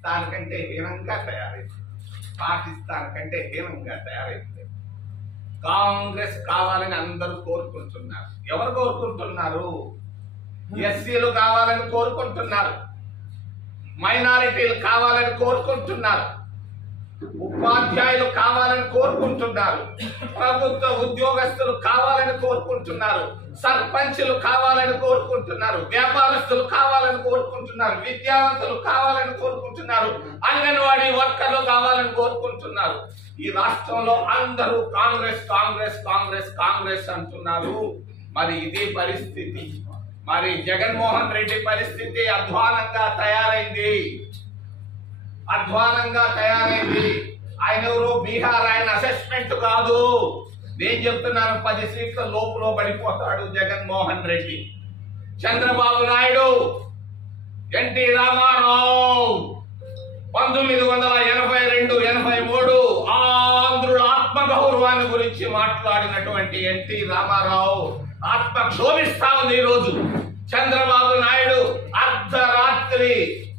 పాకిస్తాన్ కంటే హీనంగా తయారైంది. పాకిస్తాన్ కంటే హీనంగా తయారైంది. కాంగ్రెస్ కావాలని అందరూ కోరుకుంటున్నారు. ఎవరు కోరుకుంటున్నారు? ఎస్సీలు కావాలని కోరుకుంటున్నారు, మైనారిటీలు కావాలని కోరుకుంటున్నారు, ఉపాధ్యాయులు కావాలని కోరుకుంటున్నారు, ప్రభుత్వ ఉద్యోగస్తులు కావాలని కోరుకుంటున్నారు, సర్పంచులు కావాలని కోరుకుంటున్నారు, వ్యాపారస్తులు కావాలని కోరుకుంటున్నారు, విద్యావంతులు కావాలని కోరుకుంటున్నారు, అంగన్వాడీ వర్కర్లు కావాలని కోరుకుంటున్నారు. ఈ రాష్ట్రంలో అందరూ కాంగ్రెస్ కాంగ్రెస్ కాంగ్రెస్ కాంగ్రెస్ అంటున్నారు. మరి ఇది పరిస్థితి. మరి జగన్మోహన్ రెడ్డి పరిస్థితి అధ్వానంగా తయారైంది. ఆయన ఎవరు? బీహార్. ఆయన అసెస్మెంట్ కాదు. నేను చెప్తున్నాను, 10 సీట్ల లోపులో పడిపోతాడు జగన్మోహన్ రెడ్డి. చంద్రబాబు నాయుడు, ఎన్టీ రామారావు 1982-83 ఆంధ్రుల ఆత్మగౌరవాన్ని గురించి మాట్లాడినటువంటి ఎన్టీ రామారావు ఆత్మ క్షోభిస్తా ఉంది. ఈరోజు చంద్రబాబు నాయుడు అర్ధరాత్రి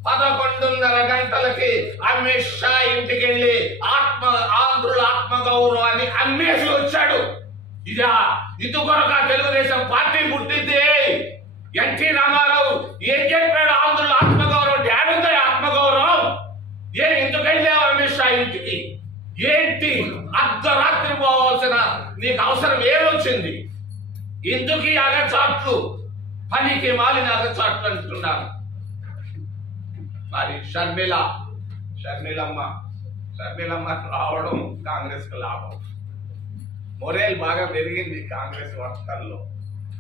11:30 గంటలకి అమిత్ షా ఇంటికి వెళ్ళి ఆంధ్రుల ఆత్మగౌరవాన్ని అమ్మేసి వచ్చాడు. ఇందుకొరక తెలుగుదేశం పార్టీ పుట్టింది. ఎన్టీ రామారావు ఏం చెప్పాడు? ఆంధ్రుల ఆత్మగౌరవం ఏడుంది? ఆత్మగౌరవం ఎందుకు వెళ్ళావు అమిత్ షా ఇంటికి? ఏంటి అర్ధరాత్రి పోవాల్సిన నీకు అవసరం ఏమొచ్చింది? ఎందుకు ఈ అగచాట్లు, పనికి మాలిన అగచాట్లు అంటున్నారు. మరి షర్మిలమ్మ రావడం కాంగ్రెస్ కు లాభం. మొరేల్ బాగా పెరిగింది కాంగ్రెస్ వర్కర్లో.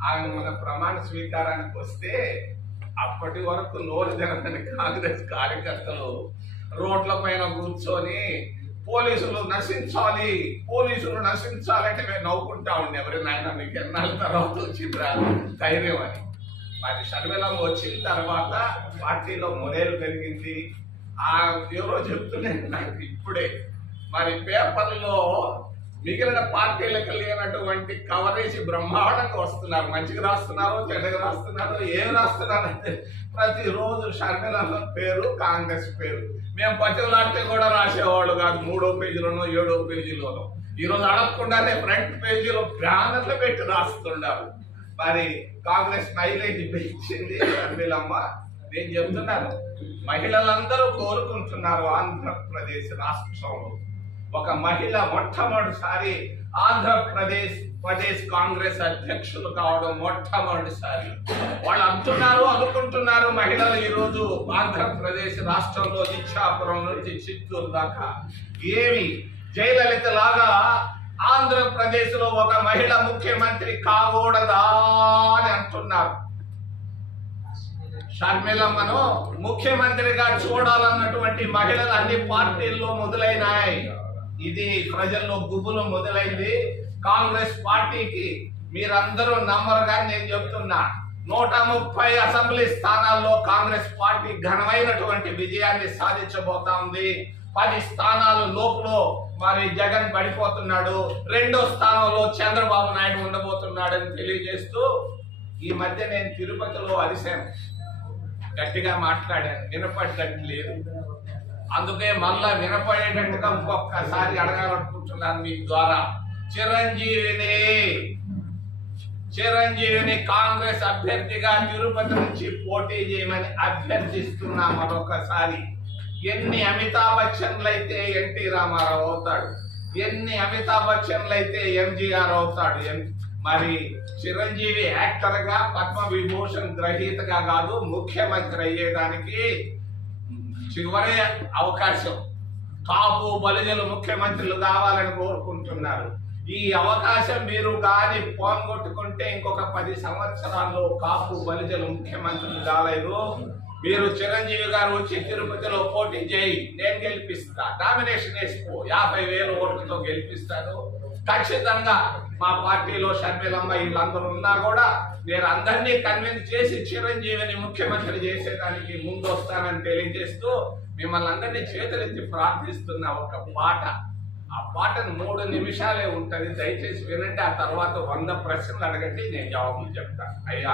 ఆమె మన ప్రమాణ స్వీకారానికి వస్తే అప్పటి వరకు నోరు జరగని కాంగ్రెస్ కార్యకర్తలు రోడ్ల పైన కూర్చొని పోలీసులు నశించాలంటే మేము నవ్వుకుంటా ఉండే. ఎవరినైనా మీకు ఎన్నాళ్ళ తర్వాత వచ్చిండ్రా ధైర్యం అని. మరి షర్మిలమ్మ వచ్చిన తర్వాత పార్టీలో మొరేలు పెరిగింది. ఎవరో చెప్తున్నాను నాకు ఇప్పుడే, మరి పేపర్లో మిగిలిన పార్టీలకు లేనటువంటి కవరేజ్ బ్రహ్మాండంగా వస్తున్నారు. మంచిగా రాస్తున్నారు, చెడ్డగా రాస్తున్నారు, ఏం రాస్తున్నారు అంటే ప్రతిరోజు షర్మిలమ్మ పేరు, కాంగ్రెస్ పేరు. మేము పట్టులాంటి కూడా రాసేవాళ్ళు కాదు. 3వ పేజీలోనో 7వ పేజీలోనో. ఈరోజు అడగకుండానే ఫ్రంట్ పేజీలో బ్యానర్లు పెట్టి రాస్తున్నారు. మరి కాంగ్రెస్ మైలేజ్ పెంచింది షర్మిలమ్మ. నేను చెప్తున్నాను, మహిళలందరూ కోరుకుంటున్నారు ఆంధ్రప్రదేశ్ రాష్ట్రంలో ఒక మహిళ మొట్టమొదటిసారి ఆంధ్రప్రదేశ్ కాంగ్రెస్ అధ్యక్షులు కావడం మొట్టమొదటిసారి. వాళ్ళు అనుకుంటున్నారు మహిళలు ఈరోజు ఆంధ్రప్రదేశ్ రాష్ట్రంలో ఇచ్చాపురం నుంచి చిత్తూరు దాకా ఏమి జయలలిత లాగా ఆంధ్రప్రదేశ్ లో ఒక మహిళ ముఖ్యమంత్రి కాకూడదా అని అంటున్నారు. షర్మిలమ్మను ముఖ్యమంత్రిగా చూడాలన్నటువంటి మహిళలు అన్ని పార్టీల్లో మొదలైనాయి. ఇది ప్రజల్లో గుబులు మొదలైంది. కాంగ్రెస్ పార్టీకి మీరందరూ నమ్మరుగా నేను చెప్తున్నా, 130 అసెంబ్లీ స్థానాల్లో కాంగ్రెస్ పార్టీ ఘనమైనటువంటి విజయాన్ని సాధించబోతా ఉంది. 10 స్థానాల లోపులో మరి జగన్ పడిపోతున్నాడు. 2వ స్థానంలో చంద్రబాబు నాయుడు ఉండబోతున్నాడు అని తెలియజేస్తూ, ఈ మధ్య నేను తిరుపతిలో అరిశాను, గట్టిగా మాట్లాడాను, వినపడట్లేదు. అందుకే మళ్ళా వినపడేటట్టుగా ఇంకొకసారి అడగాలనుకుంటున్నాను మీ ద్వారా. చిరంజీవిని కాంగ్రెస్ అభ్యర్థిగా తిరుపతి నుంచి పోటీ చేయమని అభ్యర్థిస్తున్నా మరొకసారి. ఎన్ని అమితాబ్ బచ్చన్లు అయితే ఎన్టీ రామారావు అవుతాడు, ఎన్ని అమితాబ్ బచ్చన్లు అయితే ఎంజీఆర్ అవుతాడు. మరి చిరంజీవి యాక్టర్ గా పద్మ విభూషణ్ గ్రహీతగా కాదు, ముఖ్యమంత్రి అయ్యేదానికి చివరే అవకాశం. కాపు బలిజలు ముఖ్యమంత్రులు కావాలని కోరుకుంటున్నారు. ఈ అవకాశం మీరు కానీ పోగొట్టుకుంటే ఇంకొక 10 సంవత్సరాల్లో కాపు బలిజలు ముఖ్యమంత్రులు కాలేదు. మీరు చిరంజీవి గారు వచ్చి తిరుపతిలో పోటీ చేయి, నేను గెలిపిస్తా, నామినేషన్ వేసుకో, 50,000 ఓట్లతో గెలిపిస్తాను. ఖచ్చితంగా మా పార్టీలో షర్మిలమ్మ వీళ్ళందరూ ఉన్నా కూడా నేను అందరినీ కన్విన్స్ చేసి చిరంజీవిని ముఖ్యమంత్రి చేసేదానికి ముందు వస్తానని తెలియజేస్తూ మిమ్మల్ని అందరినీ చేతులెత్తి ప్రార్థిస్తున్న ఒక పాట. ఆ పాటను 3 నిమిషాలే ఉంటది, దయచేసి వినండి. ఆ తర్వాత 100 ప్రశ్నలు అడగండి, నేను జవాబులు చెప్తాను. అయ్యా